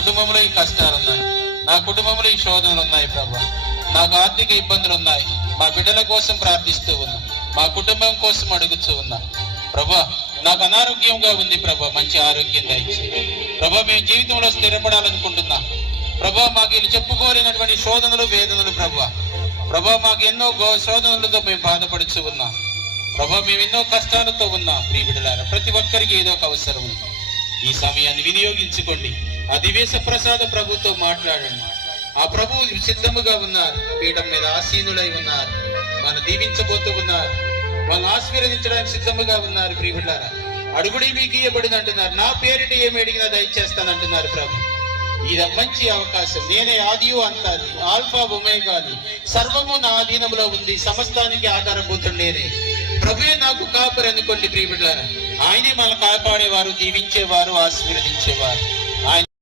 కుటుంబంలో ఈ కష్టాలు ఉన్నాయి నా కుటుంబంలో ఈ శోధనలు ఉన్నాయి ప్రభా. నాకు ఆర్థిక ఇబ్బందులు ఉన్నాయి మా బిడ్డల కోసం ప్రార్థిస్తూ ఉన్నా. మా కుటుంబం కోసం అడుగుతూ ఉన్నా. ప్రభా నాకు అనారోగ్యంగా ఉంది ప్రభా. మంచి ఆరోగ్యం దయచి ప్రభా మేము జీవితంలో స్థిరపడాలనుకుంటున్నా. ప్రభా మాకు వీళ్ళు చెప్పుకోలేనటువంటి శోధనలు వేదనలు ప్రభా. ప్రభా మాకు ఎన్నో గో- శోధనలతో మేము బాధపడుచు ఉన్నాం. ప్రభా మేము ఎన్నో కష్టాలతో ఉన్నాం ప్రియ బిడ్డలారా. ప్రతి ఒక్కరికి ఏదో ఒక అవసరం ఉంది. ఈ సమయాన్ని వినియోగించుకోండి. ఆ దివేశ ప్రసాద ప్రభుతో మాట్లాడండి. ఆ ప్రభు సిద్ధముగా ఉన్నారు. పీఠం మీద ఆసీనులై ఉన్నారు. మన దీవించబోతూ ఉన్నారు. వాళ్ళు ఆశీర్వదించడానికి సిద్ధముగా ఉన్నారు ప్రియులారా. అడుగుడి మీకు ఇయ్యబడింది అంటున్నారు. నా పేరిట ఏమి అడిగినా దయచేస్తాను అంటున్నారు ప్రభు. ఇది మంచి అవకాశం. నేనే ఆదియు అంతాది ఆల్ఫా ఉమేగాది సర్వము నా అధీనంలో ఉంది. సమస్తానికి ఆధారభూతుడు నేనే. ప్రభుయే నాకు కాపరి అనుకోండి ప్రియబిడ్లారా ఆయనే మన కాపాడేవారు దీవించేవారు ఆశీర్వదించేవారు.